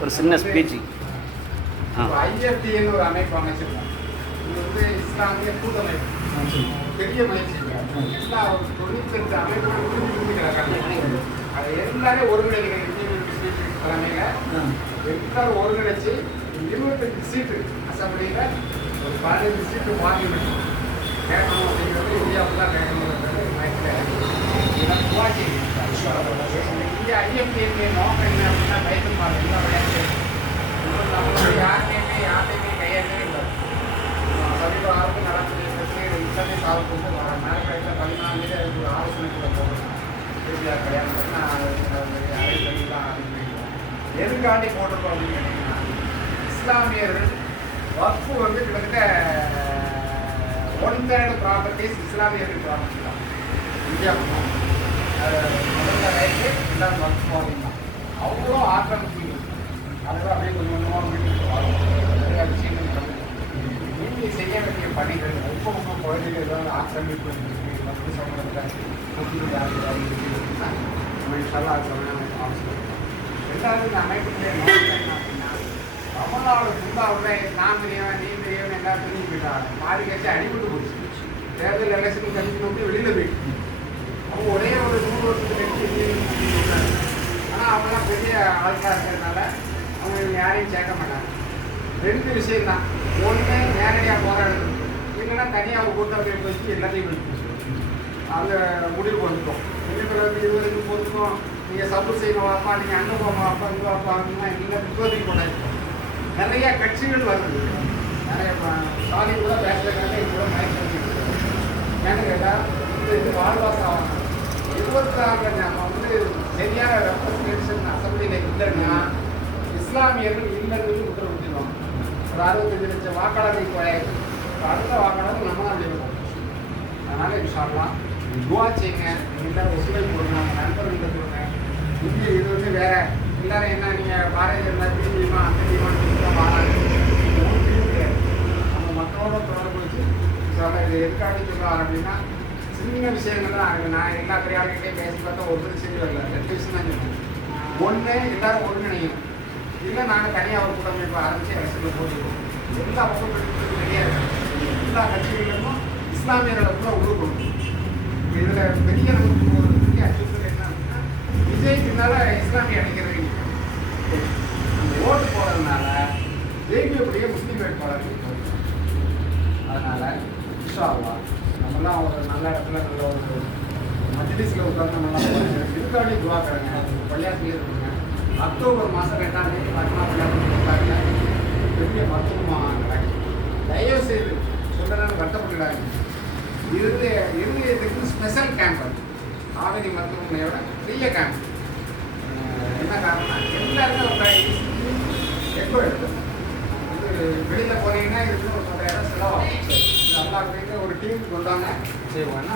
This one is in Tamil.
ஒரு சின்ன ஸ்பீச். ஐஎஃப்டின்னு ஒரு அமைப்பு அமைச்சிருக்கோம். இது வந்து இஸ்லாமிய கூட்டமைப்பு, பெரிய முயற்சி. எல்லா 98 அமைப்புகளும் கிடக்காங்க. அது எல்லாரும் ஒருங்கிணைக்கிற தலைமையில் எல்லாரும் ஒருங்கிணைச்சு 28 சீட்டு அசம்பிளியில் ஒரு 15 சீட்டு பார்லிமெண்ட் கேட்கணும் அப்படிங்கிறது இந்தியாவில் தான் கேட்கணுங்கிறது இந்தியா ஐஎஃப்டிஏ நோக்கம் என்ன அப்படின்னா பயத்துப்பாங்க எல்லா விளையாட்டு நம்மளுடைய யார்ட்டையுமே கையெழுத்தே இல்லை. சமீப காலத்தில் நடக்கூடிய பிரச்சனைகள் இத்தனை சால்வ் மேலக்கடையில் 14 அதுக்கு ஒரு ஆலோசனைக்குள்ள போகணும். இறுதியாக கல்யாணம் நான் அரைப்படிலாம் ஆரம்பிக்கிறேன். எதுக்காண்டி போட்டிருக்கோம் அப்படின்னு கேட்டிங்கன்னா, இஸ்லாமியர்கள் வக்ஃபு வந்து கிட்டத்தட்ட 1/3 ப்ராப்பர்ட்டிஸ் இஸ்லாமியர்கள் ப்ராப்பர்ட்டி தான். இந்தியா முதல்ல ரைட்டு எல்லாரும் வக்ஃபு தான். அவ்வளோ ஆக்கிரமிப்பு அதெல்லாம் அப்படியே கொஞ்சம் கொஞ்சமாக வீட்டுக்கு வரும். நிறையா விஷயங்கள் நடக்குது. நீங்கள் செய்ய வேண்டிய பணிகள் ரொம்ப குழந்தைகள் ஏதாவது ஆக்கிரமிப்பு வக்ஃபு சம்பந்தத்தில் நம்ம இன்ஷால்லா அது சமயம் அவசியம். ரெண்டாவது இந்த அமைப்புடைய நோக்கம் என்ன அப்படின்னா, தமிழ்நாடு ஃபுல்லாவில் நான் பெரியவன் நீ பெரியவன் எல்லாத்துலையும் போயிட்டாங்க. மாறி கட்சி அடிபட்டு போச்சு. தேர்தல் எலெக்ஷன் கழிச்சு வந்து வெளியில் போயிட்டு அவங்க ஒரே ஒரு 100 வருஷத்துக்கு கட்சி. ஆனால் அவங்களாம் பெரிய ஆட்களாக இருக்கிறதுனால அவங்க யாரையும் சேர்க்க மாட்டாங்க. 2 விஷயம்தான். ஒன்று நேரடியாக போராடுறது, இல்லைன்னா தனியாக அவங்க கூட்டத்தை வச்சு எல்லாத்தையும் வச்சு அந்த முடிவு வந்துட்டோம். இருக்கிறது இதுவரைக்கும் பொறுத்துக்கும் நீங்கள் சப்போர்ட் செய்யணும் வாப்பா, நீங்கள் அண்ணன் போமா வாப்பா, இது வாப்பா அப்படின்னா எல்லாம் விரோதிக்கு கொண்டாயிருக்கோம். நிறைய கட்சிகள் வருது. நிறைய சாதி கூட பேசுறதுனால இது கூட மயக்கம் ஏன்னு கேட்டால் இது வாழ்வாசம் ஆகணும். 26 நம்ம வந்து சரியான ரெப்ரஸன்டேஷன் அசம்பிளியில் இல்லைன்னா இஸ்லாமியர்கள் இல்லைன்னு உத்தரவிட்டுருவாங்க. ஒரு 65 லட்சம் வாக்காளர்கள் குறையாது. அடுத்த வாக்காளர்கள் நம்ம தான் இருப்போம். அதனால் இன்ஷால்லாம் துவா செய்யுங்க. எல்லாரும் ஒத்துழைப்பு கொடுங்க, நம்ம நண்பர்கள் கொடுங்க. இங்கே இது வந்து வேற எல்லாரும் என்ன நீங்கள் பாரதிய ஜனதா பிரிவுமா அந்த தீர்மானம் வாராங்க. ஒன்றும் கிடையாது. நம்ம மக்களோட தொடர்பு வச்சு இது எதுக்காக சொல்லுவார் அப்படின்னா, சின்ன விஷயங்கள் தான். நான் எல்லா பெரியார்கிட்டையும் பேசி பார்த்தா ஒரு விஷயம் இல்லை, 2 விஷயம் தான் சொல்லுவேன். ஒன்று எல்லாரும் ஒருங்கிணையும், இல்லை நாங்கள் தனியாக ஒரு கூட்டமைப்பு ஆரம்பித்து அரசியலில் போட்டுருக்கோம். எல்லா பக்கம் தெரியாது. எல்லா கட்சிகளிலும் இஸ்லாமியர்களை கூட உருவணும். இதில் பெரிய நமக்கு ஒரு பெரிய அச்சுறுத்தல் என்ன அப்படின்னா, விஜய் பின்னால் இஸ்லாமிய அணிக்கிறது அந்த ஓட்டு போடுறதுனால ஜெயிக்கக்கூடிய முஸ்லீம் வேட்பாளர்கள். அதனால் இன்ஷா அல்லாஹ் நம்மளாம் ஒரு நல்ல இடத்துல நல்ல ஒரு மஜ்லிஸில் உட்கார்ந்து நல்லா இதுக்காண்டி துவா கடுங்க, பள்ளியாசிரியர் இருக்குங்க. அக்டோபர் மாதம் 2ஆம் தேதி பள்ளியாசிரியர் பெரிய மருத்துவமாக நடக்கும். தயவு செய்து சொல்கிறேன்னு வருத்தப்பட்டுடாங்க. இருதயத்துக்கு ஸ்பெஷல் கேம்ப் அது. காவேரி மருத்துவமனையோட பெரிய கேம்ப். என்ன காரணம்னா எல்லாருமே எக்கோ எடுக்கும். வெளியில் போனீங்கன்னா இதுக்கு ஒரு 10,000 செலவாகும். நல்லா ஒரு டீம் கொண்டாங்க செய்வாங்கன்னா